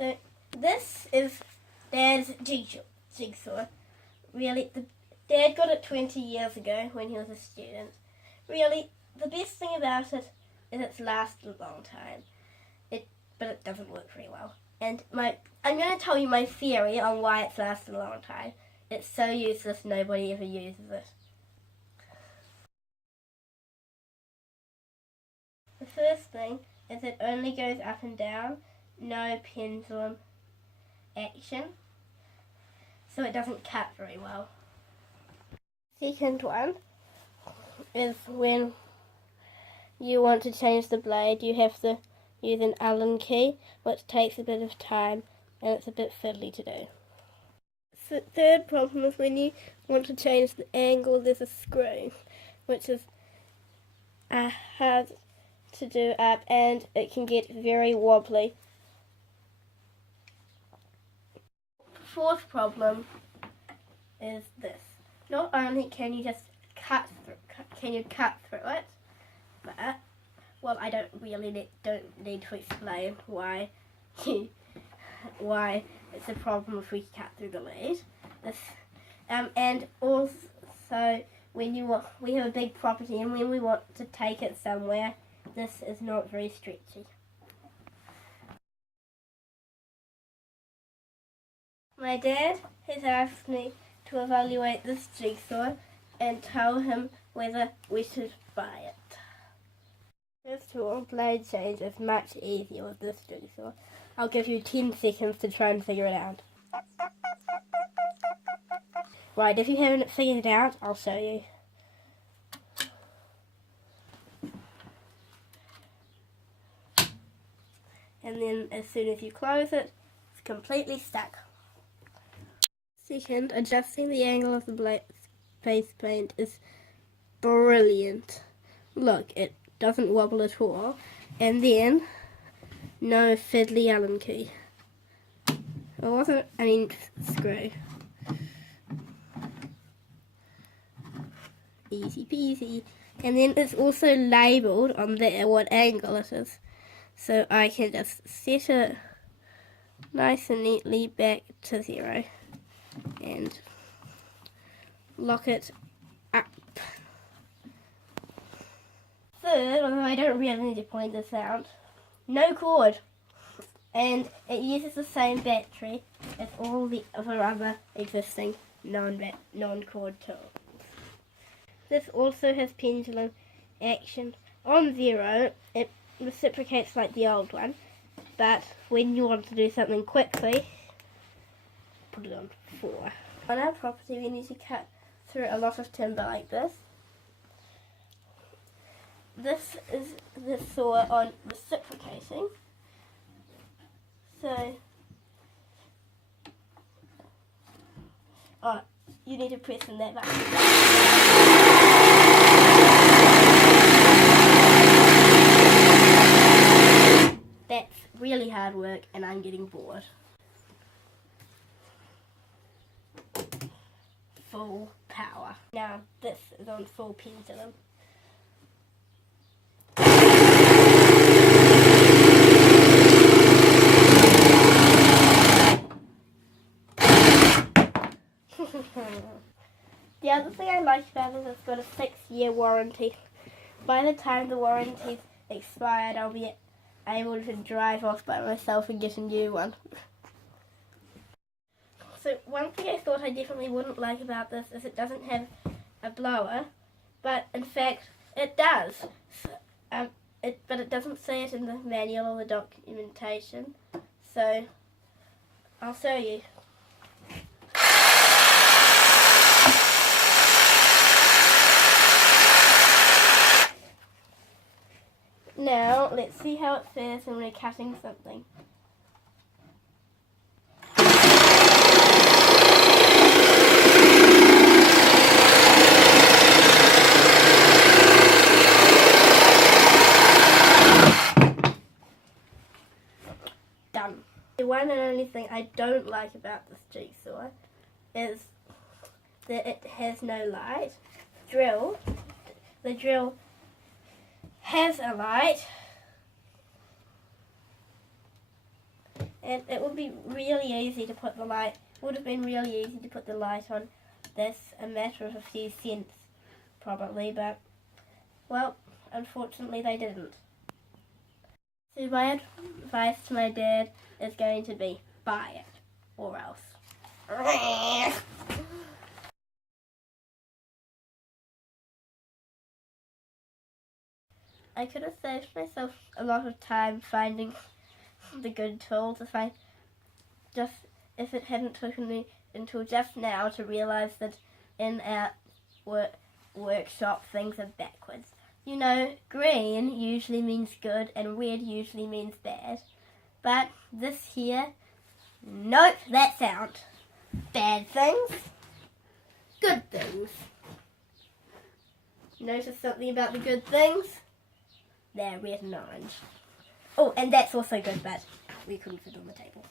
So this is Dad's jigsaw. Really, Dad got it 20 years ago when he was a student. Really, the best thing about it is it's lasted a long time. But it doesn't work very well. And I'm going to tell you my theory on why it's lasted a long time. It's so useless, nobody ever uses it. The first thing is it only goes up and down, no pendulum action, so it doesn't cut very well. Second one is when you want to change the blade, you have to use an Allen key, which takes a bit of time and it's a bit fiddly to do. The third problem is when you want to change the angle, there's a screw, which is hard to do up and it can get very wobbly. Fourth problem is this. Not only can you just cut through it, but well, I don't need to explain why it's a problem if we cut through the lead. And also when we have a big property and when we want to take it somewhere, this is not very stretchy. My dad has asked me to evaluate this jigsaw and tell him whether we should buy it. First of all, blade change is much easier with this jigsaw. I'll give you 10 seconds to try and figure it out. Right, if you haven't figured it out, I'll show you. And then as soon as you close it, it's completely stuck. Second, adjusting the angle of the face paint is brilliant. Look, it doesn't wobble at all. And then, no fiddly Allen key. It wasn't an inch screw. Easy peasy. And then it's also labelled on there what angle it is. So I can just set it nice and neatly back to 0 and lock it up. Third, although I don't really need to point this out, no cord. And it uses the same battery as all the other existing non-cord tools. This also has pendulum action. On 0, it reciprocates like the old one, but when you want to do something quickly, put it on 4. On our property we need to cut through a lot of timber like this. This is the saw on reciprocating, so you need to press on that button. That's really hard work and I'm getting bored. Full power. Now this is on full pendulum. The other thing I like about it is it's got a 6-year warranty. By the time the warranty's expired, I'll be able to drive off by myself and get a new one. So one thing I thought I definitely wouldn't like about this is it doesn't have a blower, but in fact it does. But it doesn't say it in the manual or the documentation, so I'll show you. Now, let's see how it fares when we're cutting something. Done. The one and only thing I don't like about this jigsaw is that it has no light. The drill has a light, And it would be really easy to put the light, would have been really easy to put the light on this, a matter of a few cents probably, but well, unfortunately they didn't. So my advice to my dad is going to be, buy it, or else. I could have saved myself a lot of time finding the good tools if it hadn't taken me until just now to realise that in our workshop things are backwards. You know, green usually means good and red usually means bad. But this here, nope, that's out. Bad things, good things. Notice something about the good things? They're red and orange. Oh, and that's also good, but we couldn't fit on the table.